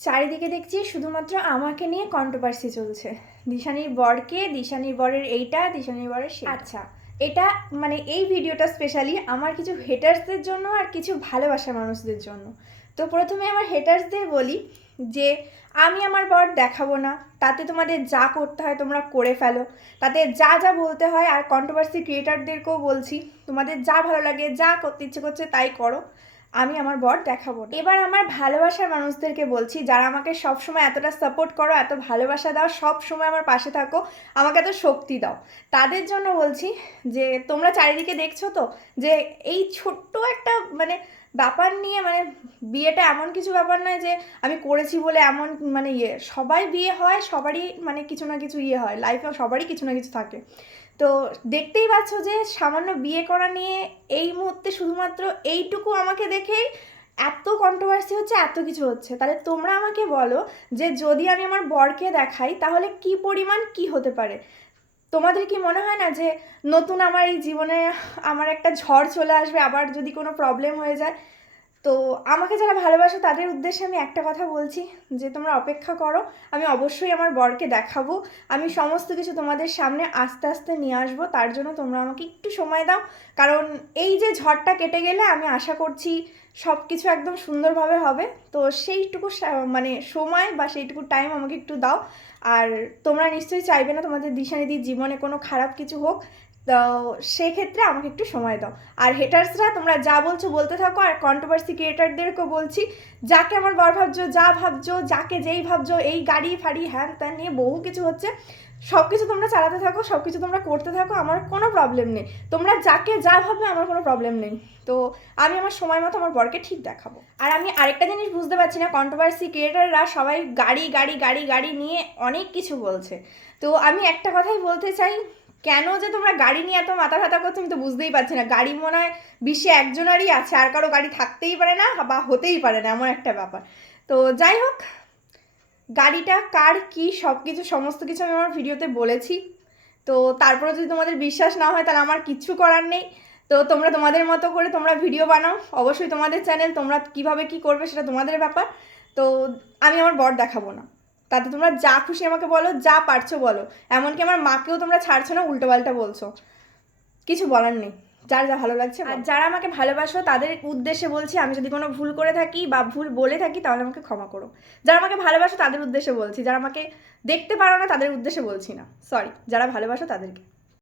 চারিদিকে দেখছি শুধুমাত্র আমাকে নিয়ে কন্ট্রোভার্সি চলছে। দিশানির বরকে, দিশানির বরের এইটা, দিশানির বরের সেটা। আচ্ছা, এটা মানে এই ভিডিওটা স্পেশালি আমার কিছু হেটার্সদের জন্য আর কিছু ভালোবাসার মানুষদের জন্য। তো প্রথমে আমার হেটার্সদের বলি যে আমি আমার বর দেখাবো না, তাতে তোমাদের যা করতে হয় তোমরা করে ফেলো, তাতে যা যা বলতে হয়। আর কন্ট্রোভার্সি ক্রিয়েটারদেরকেও বলছি, তোমাদের যা ভালো লাগে, যা করতে ইচ্ছে করছে তাই করো, আমি আমার বর দেখাবো না। এবার আমার ভালোবাসার মানুষদেরকে বলছি, যারা আমাকে সবসময় এতটা সাপোর্ট করো, এত ভালোবাসা দাও, সব সময় আমার পাশে থাকো, আমাকে এত শক্তি দাও, তাদের জন্য বলছি যে তোমরা চারিদিকে দেখছো তো যে এই ছোট্ট একটা মানে ব্যাপার নিয়ে, মানে বিয়েটা এমন কিছু ব্যাপার নয় যে আমি করেছি বলে এমন মানে সবাই বিয়ে হয়, সবারই মানে কিছু না কিছু হয় লাইফে, সবারই কিছু না কিছু থাকে। তো দেখতেই পাচ্ছ যে সামান্য বিয়ে করা নিয়ে এই মুহূর্তে শুধুমাত্র এইটুকু আমাকে দেখেই এত কন্ট্রোভার্সি হচ্ছে, এত কিছু হচ্ছে। তাহলে তোমরা আমাকে বলো যে যদি আমি আমার বরকে দেখাই তাহলে কি পরিমাণ কি হতে পারে। তোমাদের কি মনে হয় না যে নতুন আমার এই জীবনে আমার একটা ঝড় চলে আসবে, আবার যদি কোনো প্রবলেম হয়ে যায়? তো আমাকে যারা ভালোবাসো তাদের উদ্দেশ্যে আমি একটা কথা বলছি যে তোমরা অপেক্ষা করো, আমি অবশ্যই আমার বরকে দেখাবো, আমি সমস্ত কিছু তোমাদের সামনে আস্তে আস্তে নিয়ে আসবো। তার জন্য তোমরা আমাকে একটু সময় দাও, কারণ এই যে ঝড়টা কেটে গেলে আমি আশা করছি সব কিছু একদম সুন্দরভাবে হবে। তো সেইটুকু মানে সময় বা সেইটুকু টাইম আমাকে একটু দাও। আর তোমরা নিশ্চয়ই চাইবে না তোমাদের দিশানিদির জীবনে কোনো খারাপ কিছু হোক, তো সেক্ষেত্রে আমাকে একটু সময় দাও। আর হেটার্সরা তোমরা যা বলছো বলতে থাকো, আর কন্ট্রোভার্সি ক্রিয়েটারদেরকেও বলছি, যাকে আমার বর ভাবছো, যা ভাবছো, যাকে যেই ভাবছো, এই গাড়ি ফাড়ি হ্যান ত্যান নিয়ে বহু কিছু হচ্ছে, সব কিছু তোমরা চালাতে থাকো, সব কিছু তোমরা করতে থাকো, আমার কোনো প্রবলেম নেই। তোমরা যাকে যা ভাববে আমার কোনো প্রবলেম নেই। তো আমি আমার সময় মতো আমার বরকে ঠিক দেখাবো। আর আমি আরেকটা জিনিস বুঝতে পারছি না, কন্ট্রোভার্সি ক্রিয়েটাররা সবাই গাড়ি গাড়ি গাড়ি গাড়ি নিয়ে অনেক কিছু বলছে। তো আমি একটা কথাই বলতে চাই, কেন যে তোমরা গাড়ি নিয়ে এত মাথা ব্যথা করছো আমি তো বুঝতেই পারছি না। গাড়ি মনে হয় বিশ্বে একজনারই আছে, আর কারো গাড়ি থাকতেই পারে না বা হতেই পারে না, এমন একটা ব্যাপার। তো যাই হোক, গাড়িটা কার কি সব কিছু সমস্ত কিছু আমি আমার ভিডিওতে বলেছি। তো তারপরে যদি তোমাদের বিশ্বাস না হয় তাহলে আমার কিচ্ছু করার নেই। তো তোমরা তোমাদের মতো করে তোমরা ভিডিও বানাও, অবশ্যই তোমাদের চ্যানেল, তোমরা কিভাবে কি করবে সেটা তোমাদের ব্যাপার। তো আমি আমার বর দেখাবো না, তাতে তোমরা যা খুশি আমাকে বলো, যা পারছো বলো। এমনকি আমার মাকেও তোমরা ছাড়ছো না, উল্টোপাল্টা বলছো, কিছু বলার নেই, যার যা ভালো লাগছে। আর যারা আমাকে ভালোবাসো তাদের উদ্দেশ্যে বলছি, আমি যদি কোনো ভুল করে থাকি বা ভুল বলে থাকি তাহলে আমাকে ক্ষমা করো। যারা আমাকে ভালোবাসো তাদের উদ্দেশ্যে বলছি, যারা আমাকে দেখতে পারো না তাদের উদ্দেশ্যে বলছি না, সরি, যারা ভালোবাসো তাদেরকে।